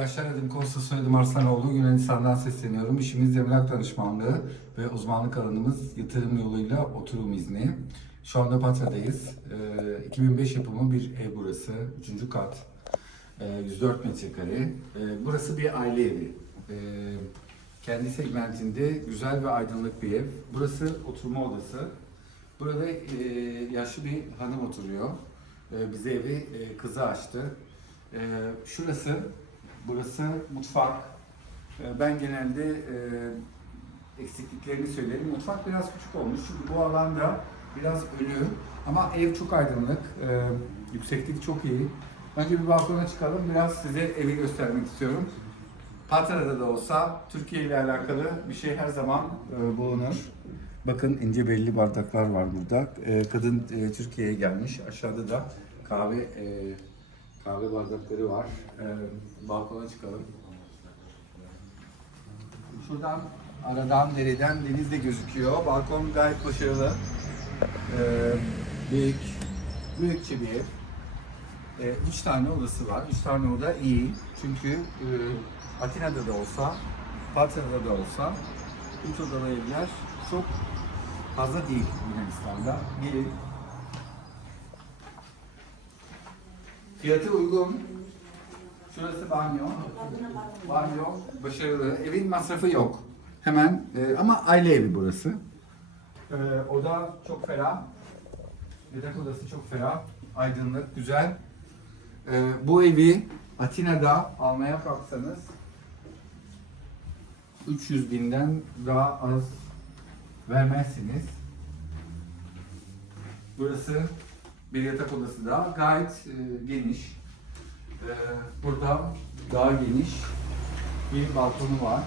Arkadaşlar adım Kosta soyadım Arslanoğlu. Yunanistan'dan sesleniyorum. İşimiz emlak danışmanlığı ve uzmanlık alanımız yatırım yoluyla oturum izni. Şu anda Patra'dayız. Ee, 2005 yapımı bir ev burası. Üçüncü kat. Ee, 104 metrekare. Ee, burası bir aile evi. Ee, kendi segmentinde güzel ve aydınlık bir ev. Burası oturma odası. Burada e, yaşlı bir hanım oturuyor. E, bize evi e, kızı açtı. E, şurası, burası mutfak. E, ben genelde e, eksikliklerini söylerim. Mutfak biraz küçük olmuş çünkü bu alanda biraz ölü. Ama ev çok aydınlık, e, yükseklik çok iyi. Önce bir balkona çıkalım, biraz size evi göstermek istiyorum. Patra'da da olsa Türkiye ile alakalı bir şey her zaman e, bulunur. Bakın ince belli bardaklar var burada. E, kadın e, Türkiye'ye gelmiş. Aşağıda da kahve kahve bardakları var. E, balkona çıkalım. Şuradan aradan dereden deniz de gözüküyor. Balkon gayet başarılı. E, büyük, büyükçe bir ev. E, üç tane odası var. Üç tane oda iyi. Çünkü e, Atina'da da olsa, Patra'da da olsa üç odalı evler çok fazla değil Yunanistan'da. Gelin. Fiyatı uygun. Şurası banyo. Banyo başarılı. Evin masrafı yok. Hemen e, ama aile evi burası. E, oda çok ferah. Yatak odası çok ferah. Aydınlık, güzel. E, bu evi Atina'da almaya kalksanız 300 binden daha az vermezsiniz. Burası bir yatak odası daha gayet e, geniş. E, burada daha geniş bir balkonu var.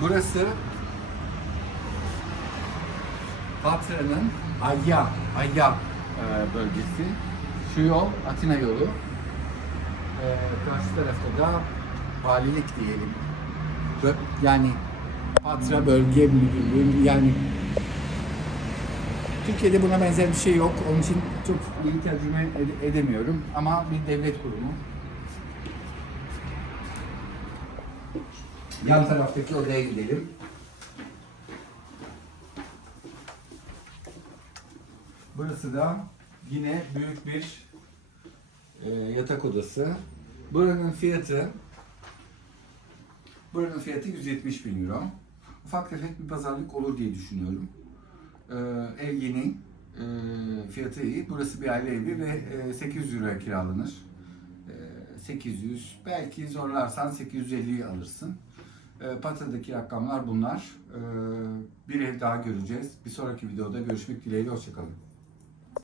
Burası Patra'nın Ayya, Ayya e, bölgesi. Şu yol Atina yolu. E, karşı tarafta da valilik diyelim. Yani Patra bölge müdürlüğü yani Türkiye'de buna benzer bir şey yok. Onun için çok iyi tercüme ede- edemiyorum ama bir devlet kurumu. Yan taraftaki odaya gidelim. Burası da yine büyük bir e, yatak odası. Buranın fiyatı buranın fiyatı 170 bin euro. Ufak tefek bir pazarlık olur diye düşünüyorum. Ev yeni, e, fiyatı iyi. Burası bir aile evi ve e, 800 euroya kiralanır. E, 800, belki zorlarsan 850'yi alırsın. E, Patra'daki rakamlar bunlar. E, bir ev daha göreceğiz. Bir sonraki videoda görüşmek dileğiyle, hoşçakalın.